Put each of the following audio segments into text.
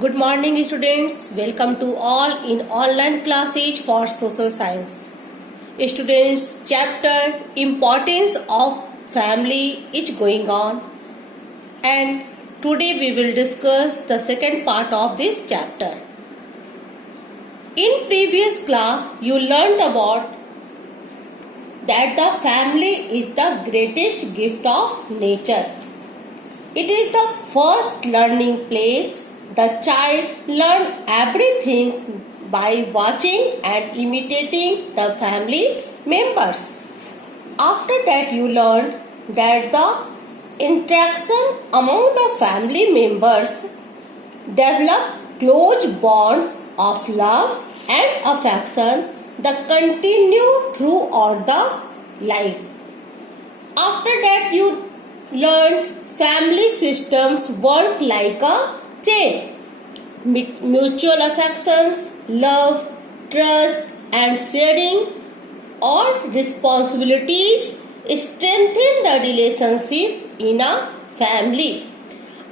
Good morning students. Welcome to all in online classes for social science. Students, chapter importance of family is going on, and today we will discuss the second part of this chapter. In previous class you learned about that the family is the greatest gift of nature. It is the first learning place. The child learns everything by watching and imitating the family members. After that you learn that the interaction among the family members develop close bonds of love and affection that continue throughout the life. After that you learn family systems work like a chain. Mutual affections, love, trust and sharing or responsibilities strengthen the relationship in a family.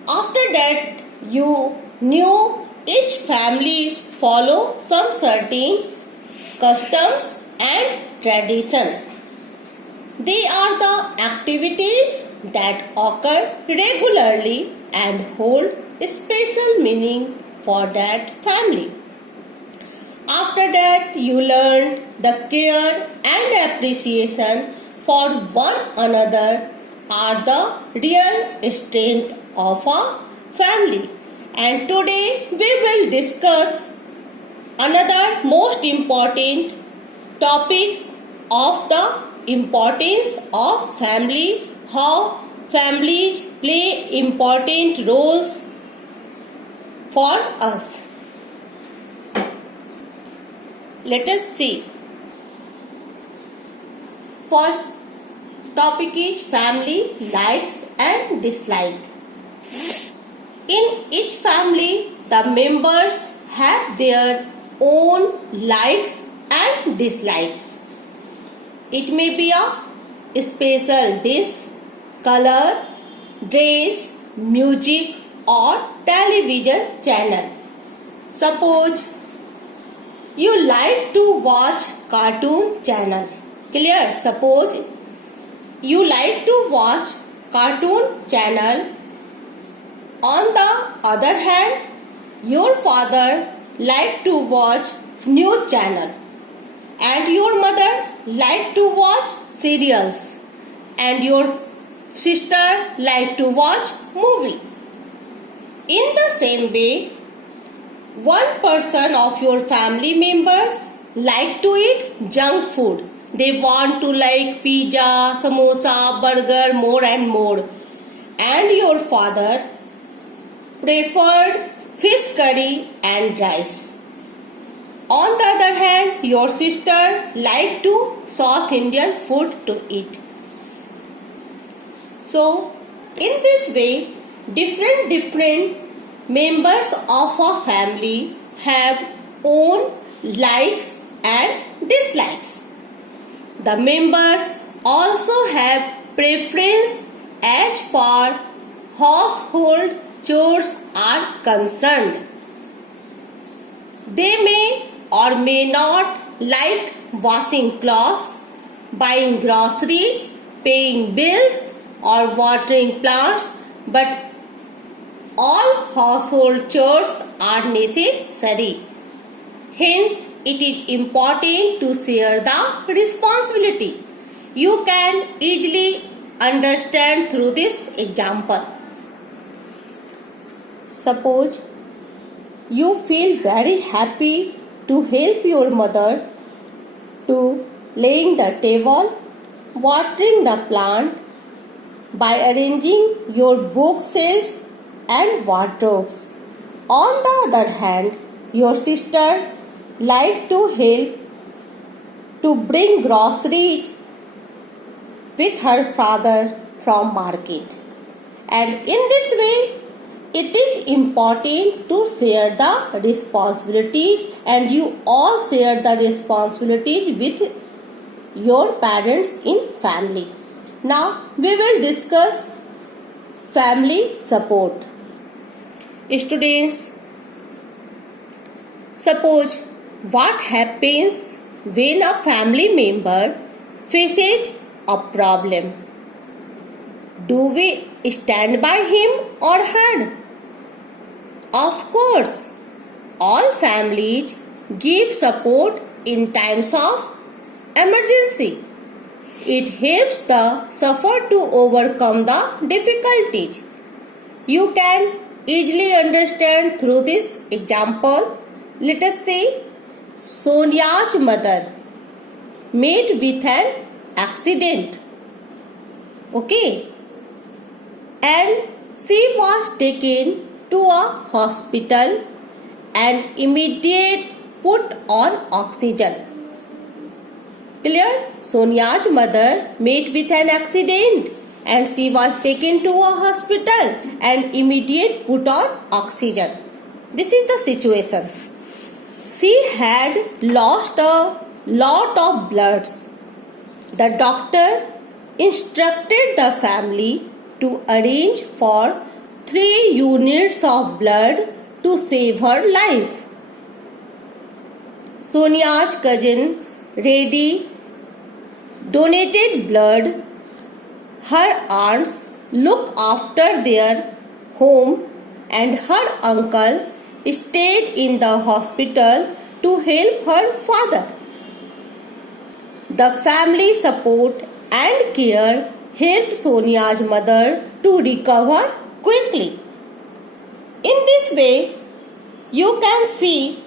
After that you knew each families follow some certain customs and tradition. They are the activities that occur regularly and hold special meaning for that family. After that you learned the care and appreciation for one another are the real strength of a family. And today we will discuss another most important topic of the importance of family, how families play important roles for us. Let us see. First topic is family likes and dislike. In each family, the members have their own likes and dislikes. It may be a special dish, color, dress, music or television channel. Suppose you like to watch cartoon channel. Clear? Suppose you like to watch cartoon channel. On the other hand, your father like to watch news channel and your mother like to watch serials and your sister like to watch movie. In the same way, one person of your family members like to eat junk food. They want to like pizza, samosa, burger, more and more. And your father preferred fish curry and rice. On the other hand, your sister liked to South Indian food to eat. So, in this way, different members of a family have own likes and dislikes. The members also have preference as far household chores are concerned. They may or may not like washing clothes, buying groceries, paying bills or watering plants, but all household chores are necessary. Hence, it is important to share the responsibility. You can easily understand through this example. Suppose you feel very happy to help your mother to laying the table, watering the plant, by arranging your bookshelves and wardrobes. On the other hand, your sister liked to help to bring groceries with her father from market. And in this way, it is important to share the responsibilities, and you all share the responsibilities with your parents in family. Now we will discuss family support. Students, Suppose what happens when a family member faces a problem? Do we stand by him or her? Of course, all families give support in times of emergency. It helps the sufferer to overcome the difficulties. You can easily understand through this example. Let us say Sonia's mother met with an accident. Okay. And she was taken to a hospital and immediately put on oxygen. Clear? Sonia's mother met with an accident and she was taken to a hospital and immediately put on oxygen. This is the situation. She had lost a lot of bloods. The doctor instructed the family to arrange for 3 units of blood to save her life. Sonia's cousins ready donated blood. Her aunts looked after their home and her uncle stayed in the hospital to help her father. The family support and care helped Sonia's mother to recover quickly. In this way, you can see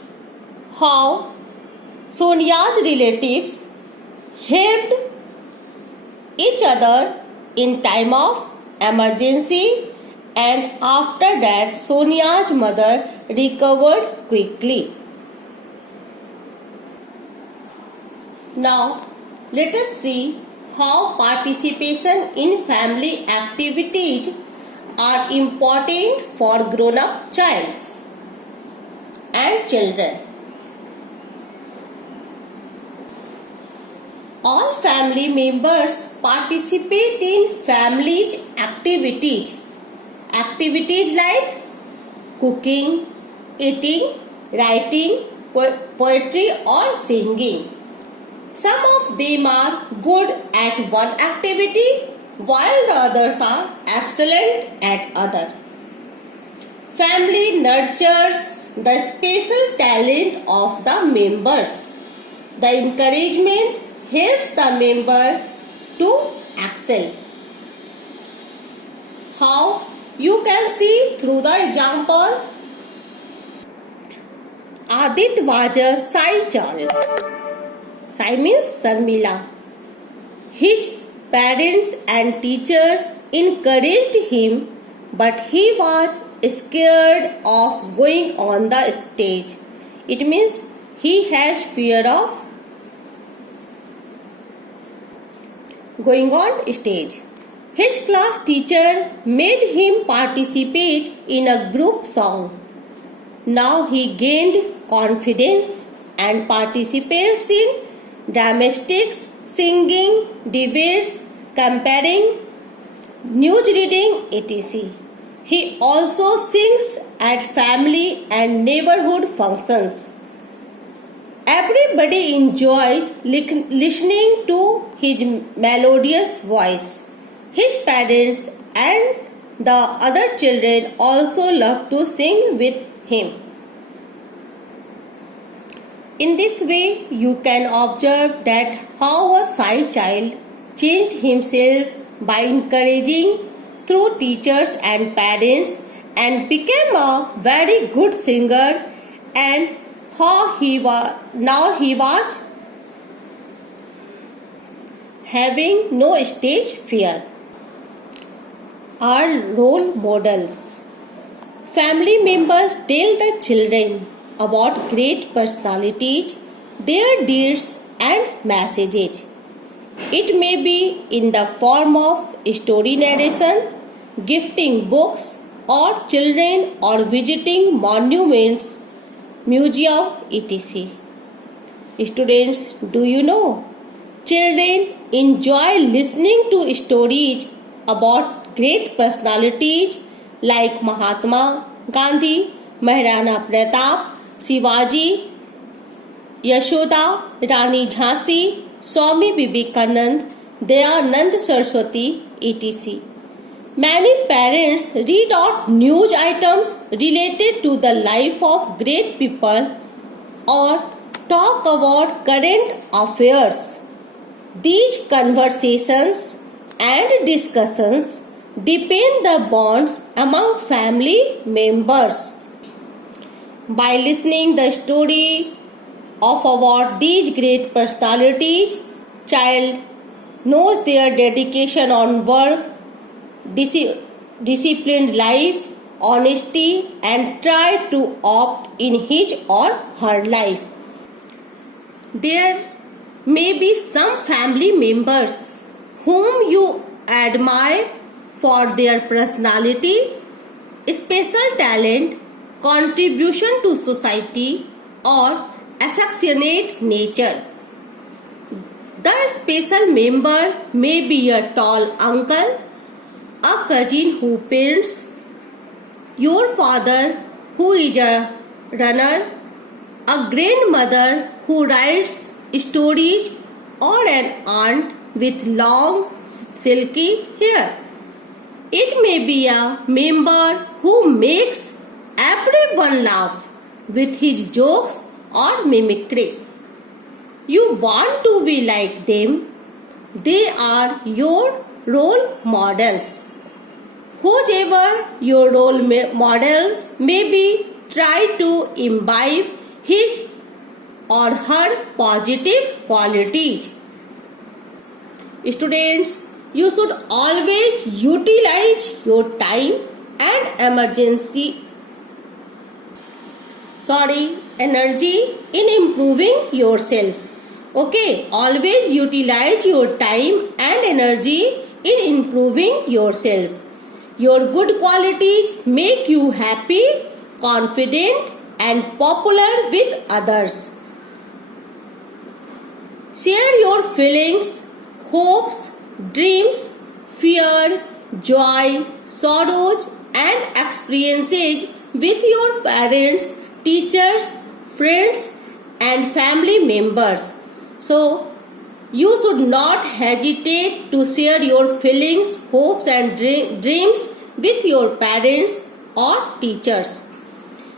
how Sonia's relatives helped each other in time of emergency, and after that Sonia's mother recovered quickly. Now let us see how participation in family activities are important for grown-up child and children. All family members participate in family's activities. Activities like cooking, eating, writing, poetry or singing. Some of them are good at one activity while the others are excellent at other. Family nurtures the special talent of the members. The encouragement helps the member to excel. How? You can see through the example. Adit was a shy child. Shy means Sharmila. His parents and teachers encouraged him, but he was scared of going on the stage. It means he has fear of going on stage. His class teacher made him participate in a group song. Now he gained confidence and participates in dramatics, singing, debates, comparing, news reading, etc. He also sings at family and neighborhood functions. Everybody enjoys listening to his melodious voice. His parents and the other children also love to sing with him. In this way, you can observe that how a shy child changed himself by encouraging through teachers and parents and became a very good singer, and how now he was having no stage fear. Our role models. Family members tell the children about great personalities, their deeds and messages. It may be in the form of story narration, gifting books, or children or visiting monuments, museum, etc. Students, do you know? Children enjoy listening to stories about great personalities like Mahatma Gandhi, Maharana Pratap, Shivaji, Yashoda, Rani Jhansi, Swami Vivekanand, Dayanand Saraswati, etc. Many parents read out news items related to the life of great people or talk about current affairs. These conversations and discussions deepen the bonds among family members. By listening the story of about these great personalities, child knows their dedication on work, disciplined life, honesty, and try to opt in his or her life. There may be some family members whom you admire for their personality, special talent, contribution to society, or affectionate nature. The special member may be a tall uncle, a cousin who paints, your father who is a runner, a grandmother who writes stories, or an aunt with long silky hair. It may be a member who makes everyone laugh with his jokes or mimicry. You want to be like them. They are your role models. Whoever your role models may be, try to imbibe his or her positive qualities. Students, you should always utilize your time and energy in improving yourself. Okay, always utilize your time and energy in improving yourself. Your good qualities make you happy, confident, and popular with others. Share your feelings, hopes, dreams, fear, joy, sorrows, and experiences with your parents, teachers, friends, and family members. So, you should not hesitate to share your feelings, hopes, and dreams with your parents or teachers.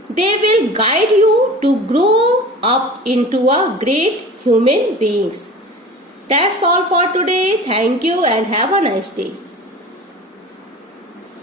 They will guide you to grow up into a great human beings. That's all for today. Thank you and have a nice day.